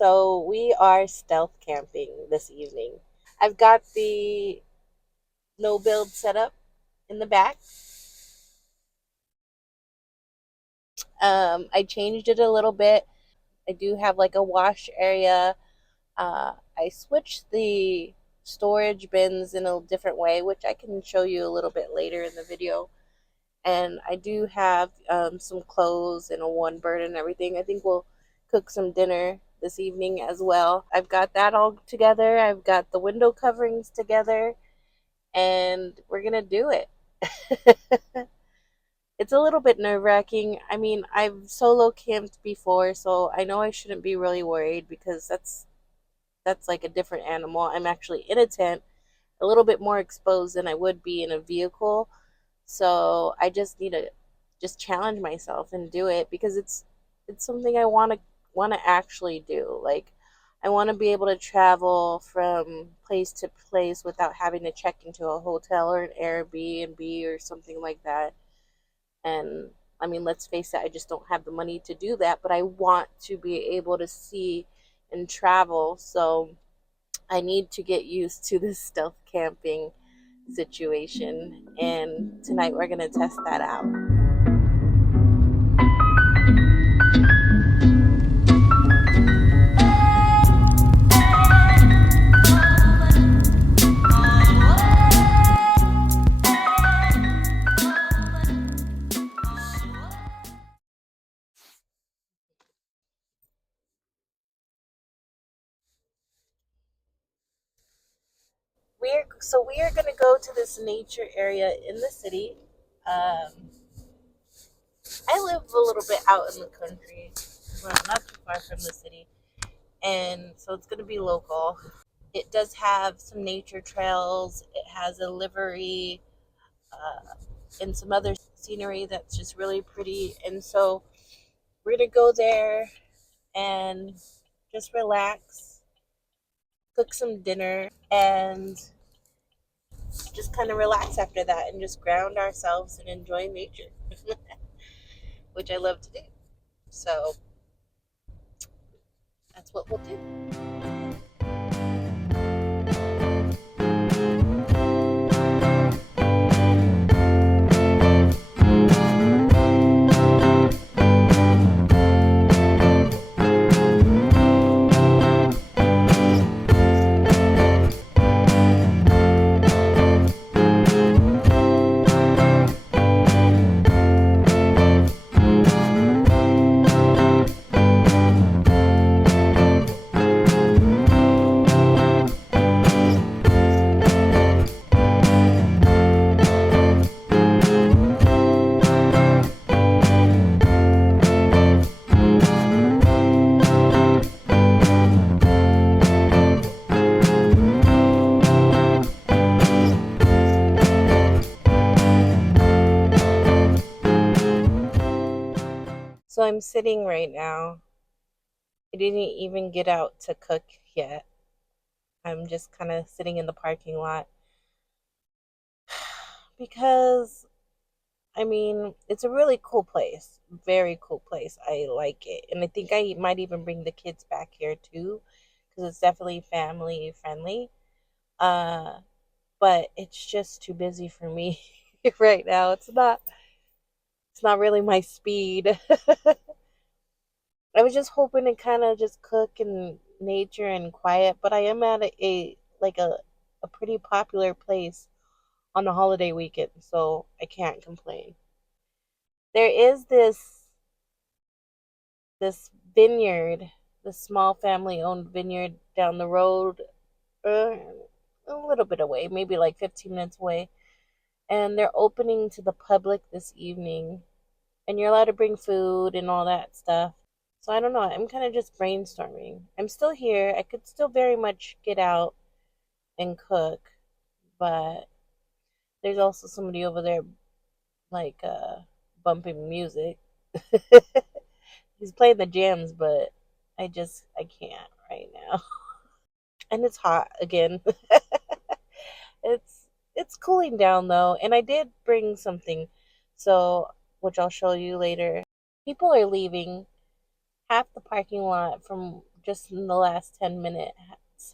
So we are stealth camping this evening. I've got the no build set up in the back. I changed it a little bit. I do have like a wash area. I switched the storage bins in a different way, which I can show you a little bit later in the video. And I do have some clothes and a one burner and everything. I think we'll cook some dinner this evening as well. I've got that all together. I've got the window coverings together, and we're gonna do it. It's a little bit nerve wracking. I mean, I've solo camped before, so I know I shouldn't be really worried because that's like a different animal. I'm actually in a tent, a little bit more exposed than I would be in a vehicle. So I just need to just challenge myself and do it because it's something I want to actually do. Like I want to be able to travel from place to place without having to check into a hotel or an Airbnb or something like that. And I mean, let's face it, I just don't have the money to do that, but I want to be able to see and travel. So I need to get used to this stealth camping situation. And tonight we're going to test that out. We are going to go to this nature area in the city. Um, I live a little bit out in the country, well, not too far from the city, and so it's going to be local. It does have some nature trails. It has a livery uh, and some other scenery that's just really pretty. And so we're going to go there and just relax, cook some dinner, and just kind of relax after that and just ground ourselves and enjoy nature, which I love to do. So that's what we'll do. So I'm sitting right now. I didn't even get out to cook yet. I'm just kind of sitting in the parking lot because I mean, it's a really cool place. Very cool place. I like it. And I think I might even bring the kids back here too because it's definitely family friendly. Uh but it's just too busy for me right now. It's not really my speed. I was just hoping to kind of just cook in nature and quiet, but I am at a pretty popular place on the holiday weekend, so I can't complain. There is this vineyard, this small family owned vineyard down the road, uh, a little bit away, maybe like 15 minutes away, and they're opening to the public this evening. And you're allowed to bring food and all that stuff. So I don't know. I'm kind of just brainstorming. I'm still here. I could still very much get out and cook, but there's also somebody over there like bumping music. He's playing the jams, but I can't right now. And it's hot again. It's cooling down though, and I did bring something, so which I'll show you later. People are leaving half the parking lot from just in the last 10 minutes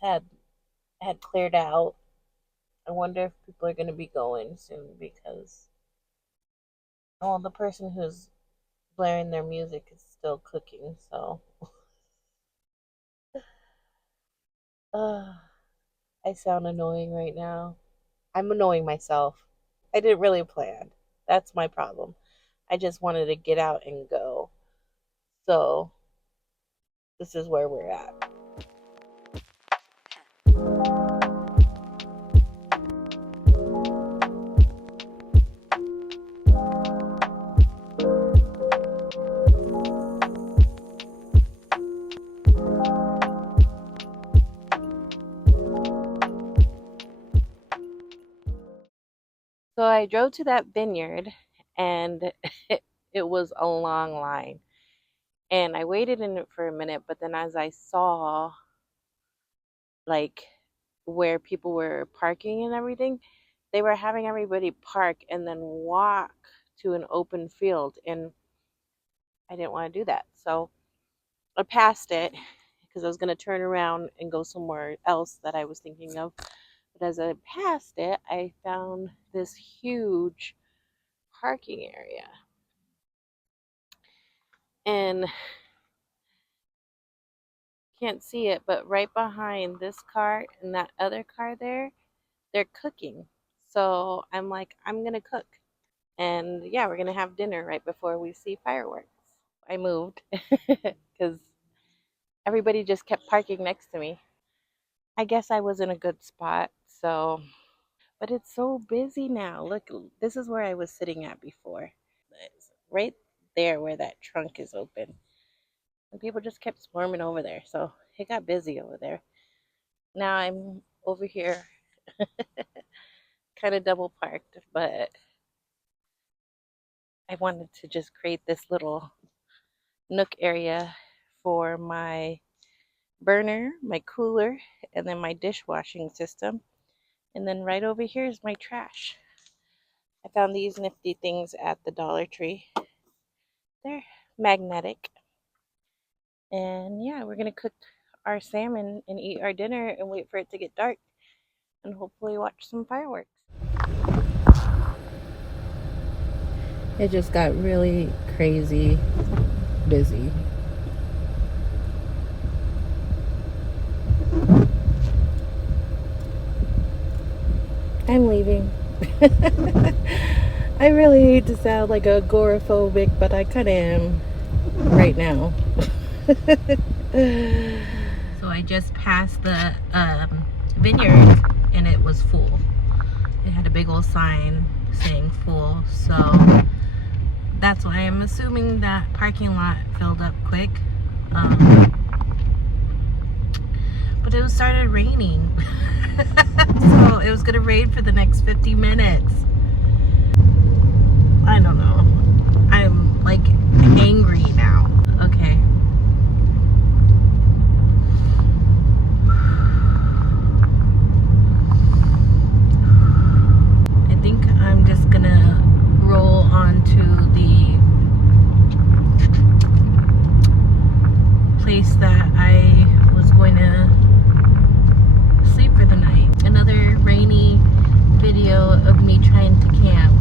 had cleared out. I wonder if people are going to be going soon because, well, the person who's blaring their music is still cooking, so uh, I sound annoying right now. I'm annoying myself. I didn't really plan. That's my problem. I just wanted to get out and go. So, this is where we're at. So, I drove to that vineyard and it was a long line. And I waited in it for a minute, but then as I saw like where people were parking and everything, they were having everybody park and then walk to an open field, and I didn't want to do that. So I passed it because I was going to turn around and go somewhere else that I was thinking of. But as I passed it, I found this huge parking area. And can't see it, but right behind this car and that other car there, they're cooking. So I'm like, I'm going to cook. And yeah, we're going to have dinner right before we see fireworks. I moved because everybody just kept parking next to me. I guess I was in a good spot. So, but it's so busy now. Look, this is where I was sitting at before. It's right there where that trunk is open. And people just kept swarming over there. So it got busy over there. Now I'm over here, kind of double parked, but I wanted to just create this little nook area for my burner, my cooler, and then my dishwashing system. And then right over here is my trash. I found these nifty things at the Dollar Tree. They're magnetic. And yeah, we're going to cook our salmon and eat our dinner and wait for it to get dark and hopefully watch some fireworks. It just got really crazy busy. I'm leaving. I really hate to sound like agoraphobic, but I kind of am right now. So I just passed the vineyard and it was full. It had a big old sign saying full, so that's why I'm assuming that parking lot filled up quick. But it started raining. So it was gonna rain for the next 50 minutes. I don't know. I'm like angry now. Okay. I think I'm just gonna roll onto the place that I was going to sleep for the night. Another rainy video of me trying to camp.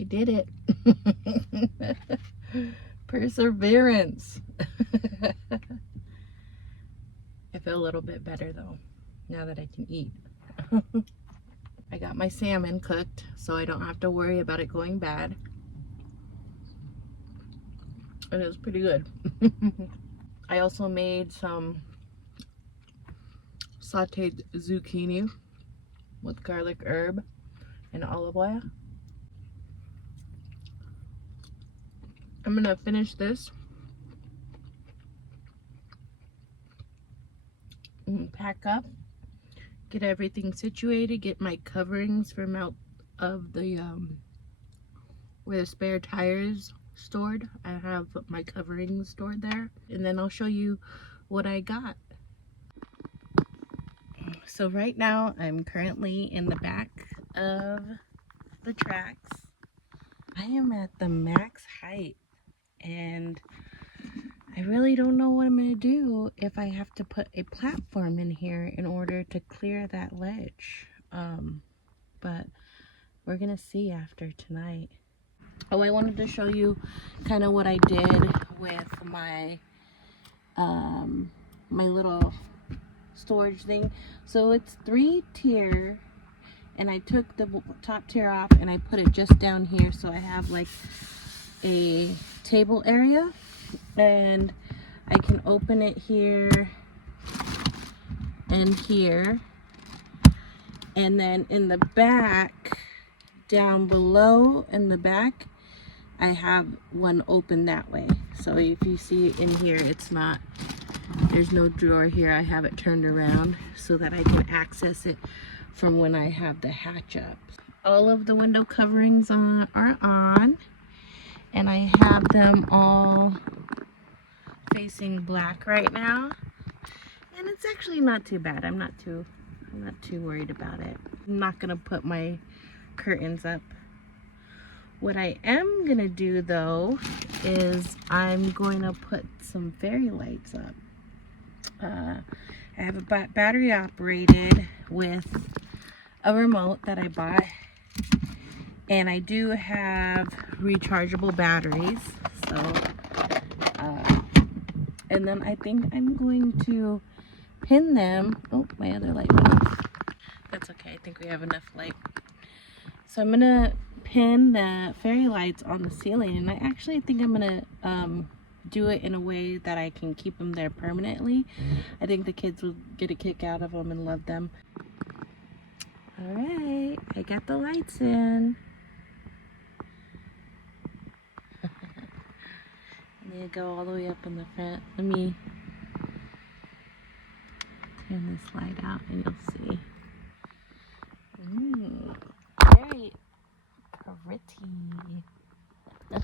I did it. Perseverance. I feel a little bit better though, now that I can eat. I got my salmon cooked, so I don't have to worry about it going bad. And it was pretty good. I also made some sauteed zucchini with garlic herb and olive oil. I'm gonna finish this and pack up, get everything situated, get my coverings from out of the where the spare tires stored. I have my coverings stored there, and then I'll show you what I got. So right now I'm currently in the back of the tracks. I am at the max height, and I really don't know what I'm going to do if I have to put a platform in here in order to clear that ledge. But we're going to see after tonight. Oh, I wanted to show you kind of what I did with my my little storage thing. So it's 3-tier, and I took the top tier off and I put it just down here, so I have like a table area, and I can open it here and here, and then in the back, down below in the back, I have one open that way. So if you see in here, it's not, there's no drawer here. I have it turned around so that I can access it from when I have the hatch up. All of the window coverings are on, and I have them all facing black right now, and it's actually not too bad. I'm not too worried about it. I'm not gonna put my curtains up. What I am gonna do though is I'm going to put some fairy lights up. I have a battery operated with a remote that I bought, and I do have rechargeable batteries, so and then I think I'm going to pin them. Oh, my other light went off. That's okay, I think we have enough light. So I'm gonna pin the fairy lights on the ceiling, and I actually think I'm gonna do it in a way that I can keep them there permanently. I think the kids will get a kick out of them and love them. All right, I got the lights in. I need to go all the way up in the front. Let me turn this light out and you'll see. Very pretty.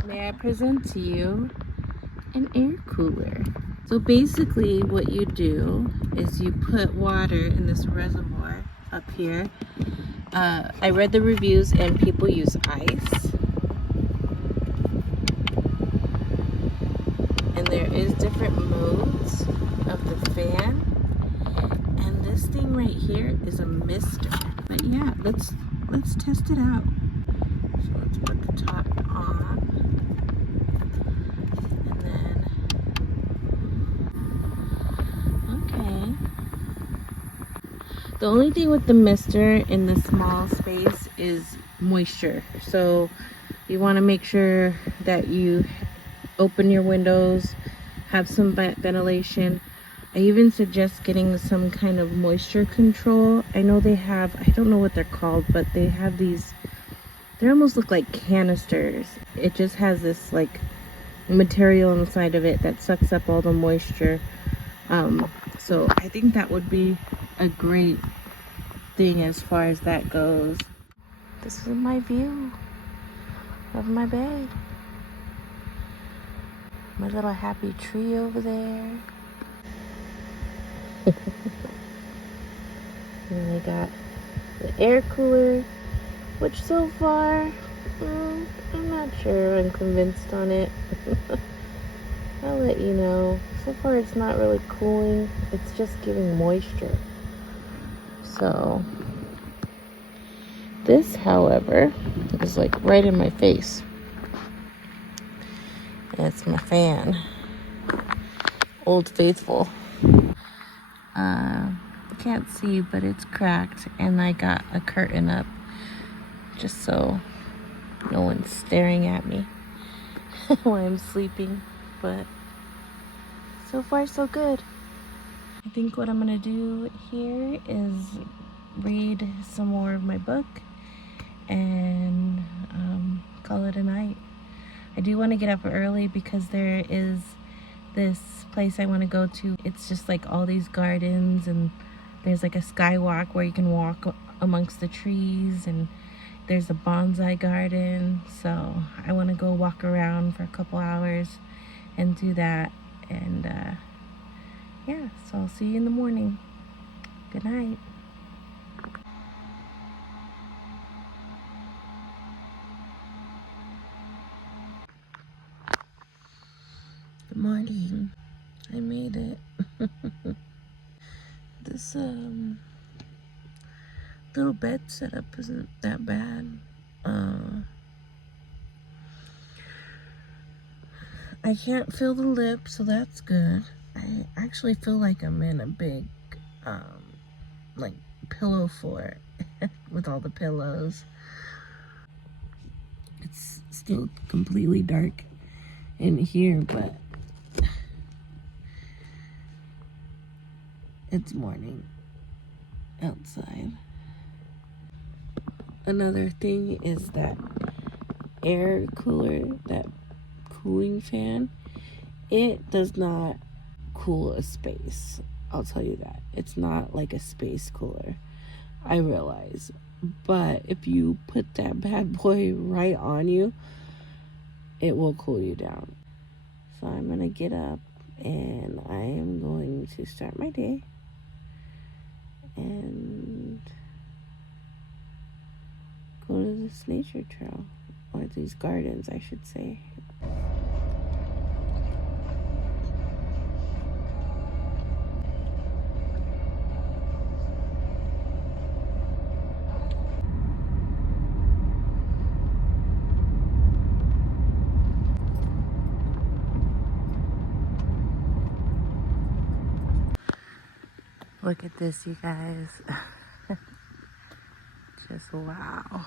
May I present to you an air cooler? So basically what you do is you put water in this reservoir up here. I read the reviews and people use ice. And there is different modes of the fan. And this thing right here is a mister. But yeah, let's test it out. So let's put the top on. And then, okay. The only thing with the mister in the small space is moisture. So you want to make sure that you open your windows, have some ventilation. I even suggest getting some kind of moisture control. I know they have, I don't know what they're called, but they have these, they almost look like canisters. It just has this like material inside of it that sucks up all the moisture. So I think that would be a great thing as far as that goes. This is my view of my bed. My little happy tree over there. And I got the air cooler, which so far, I'm not sure I'm convinced on it. I'll let you know. So far it's not really cooling, it's just giving moisture. So, This, however, is like right in my face. And it's my fan. Old Faithful. Can't see, but it's cracked, and I got a curtain up just so no one's staring at me while I'm sleeping. But so far so good. I think what I'm gonna do here is read some more of my book and call it a night. I do want to get up early because there is this place I want to go to. It's just like all these gardens, and there's like a skywalk where you can walk amongst the trees, and there's a bonsai garden. So I want to go walk around for a couple hours and do that. And yeah, so I'll see you in the morning. Good night. Good morning. I made it. This little bed setup isn't that bad. I can't feel the lip, so that's good. I actually feel like I'm in a big like pillow fort with all the pillows. It's still completely dark in here, but it's morning outside. Another thing is that air cooler, that cooling fan, it does not cool a space. I'll tell you that. It's not like a space cooler, I realize. But if you put that bad boy right on you, it will cool you down. So I'm gonna get up and I am going to start my day and go to this nature trail, or these gardens, I should say. Look at this, you guys. Just wow.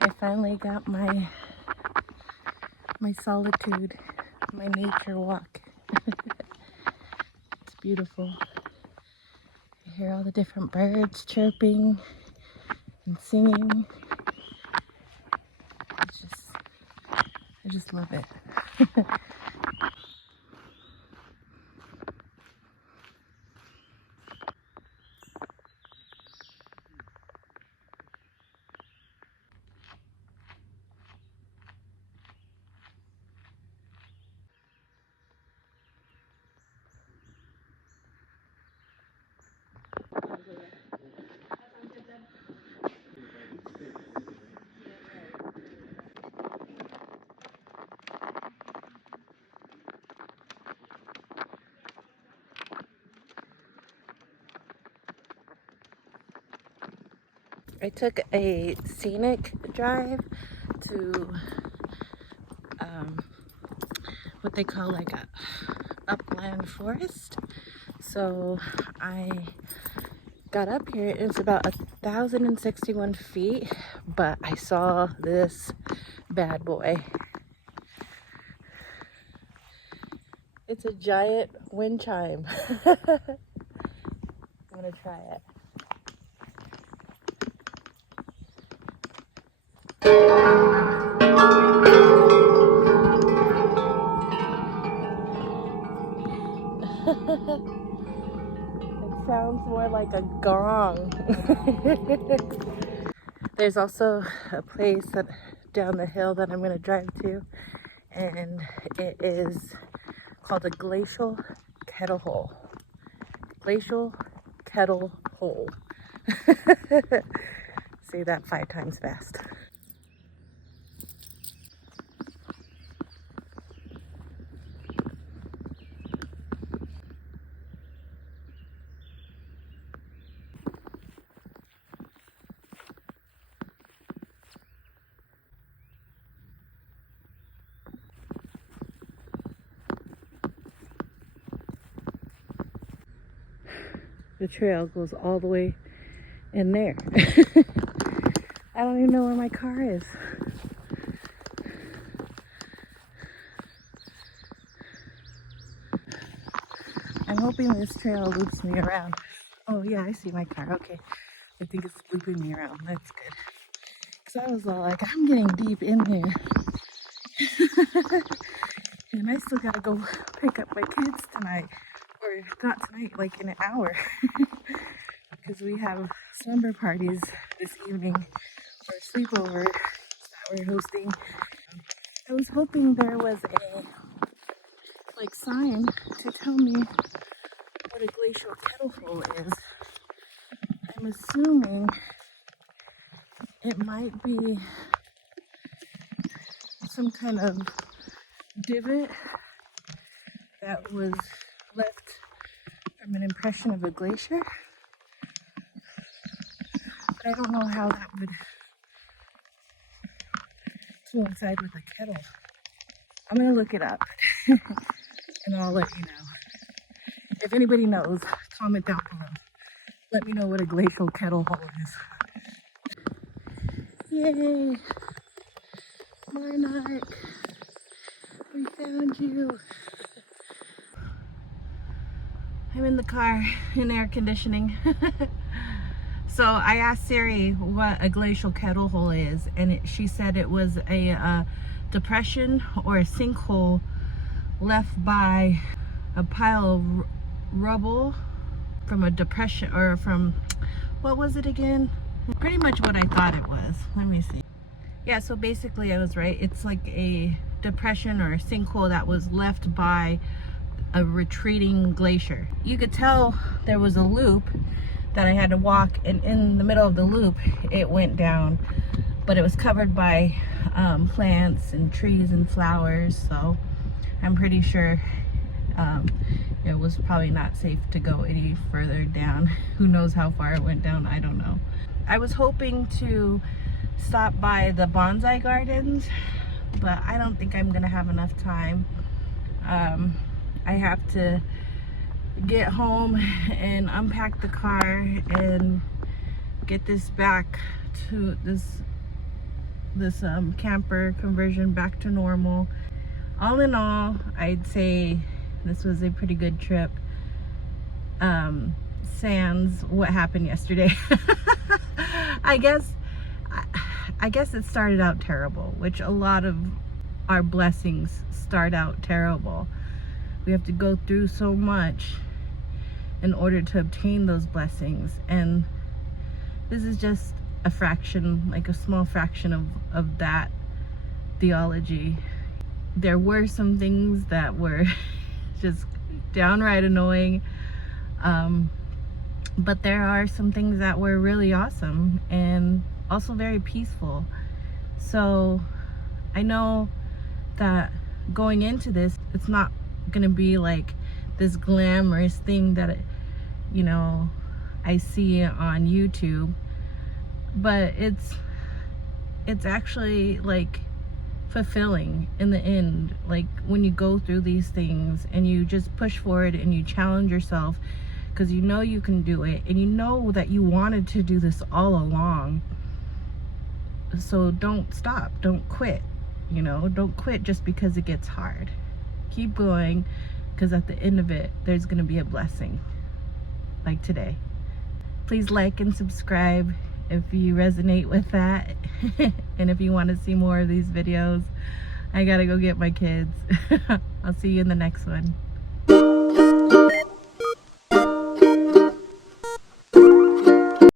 I finally got my solitude, my nature walk. It's beautiful. I hear all the different birds chirping and singing. I just love it. I took a scenic drive to what they call like a upland forest. So I got up here, it's about 1,061 feet, but I saw this bad boy. It's a giant wind chime. I'm gonna try it. like a gong. There's also a place that down the hill that I'm going to drive to, and it is called a Glacial Kettle Hole. Glacial Kettle Hole. Say that 5 times fast. The trail goes all the way in there. I don't even know where my car is. I'm hoping this trail loops me around. Oh yeah, I see my car. Okay. I think it's looping me around. That's good. Because I was all like, I'm getting deep in here. And I still gotta go pick up my kids tonight. Or not tonight, like in an hour. Because we have slumber parties this evening or sleepover that we're hosting. I was hoping there was a sign to tell me what a glacial kettle hole is. I'm assuming it might be some kind of divot that was left from an impression of a glacier. But I don't know how that would coincide with a kettle. I'm gonna look it up and I'll let you know. If anybody knows, comment down below. Let me know what a glacial kettle hole is. Yay! Monarch! We found you! I'm in the car in air conditioning. So I asked Siri what a glacial kettle hole is, and she said it was a depression or a sinkhole left by a pile of rubble from a depression, or from, what was it again? Pretty much what I thought it was. Let me see. Yeah, so basically I was right. It's like a depression or a sinkhole that was left by a retreating glacier. You could tell there was a loop that I had to walk, and in the middle of the loop it went down, but it was covered by plants and trees and flowers, so I'm pretty sure it was probably not safe to go any further down. Who knows how far it went down, I don't know. I was hoping to stop by the bonsai gardens, but I don't think I'm gonna have enough time. I have to get home and unpack the car and get this back to this camper conversion back to normal. All in all, I'd say this was a pretty good trip. Sans what happened yesterday. I guess it started out terrible, which a lot of our blessings start out terrible. We have to go through so much in order to obtain those blessings, and this is just a fraction, like a small fraction of that theology. There were some things that were just downright annoying, but there are some things that were really awesome and also very peaceful. So I know that going into this, it's not gonna be like this glamorous thing that I see on YouTube, but it's actually like fulfilling in the end. Like when you go through these things and you just push forward and you challenge yourself, because you know you can do it, and you know that you wanted to do this all along. So don't stop, don't quit, don't quit just because it gets hard. Keep going, because at the end of it, there's going to be a blessing, like today. Please like and subscribe if you resonate with that. And if you want to see more of these videos, I gotta go get my kids. I'll see you in the next one.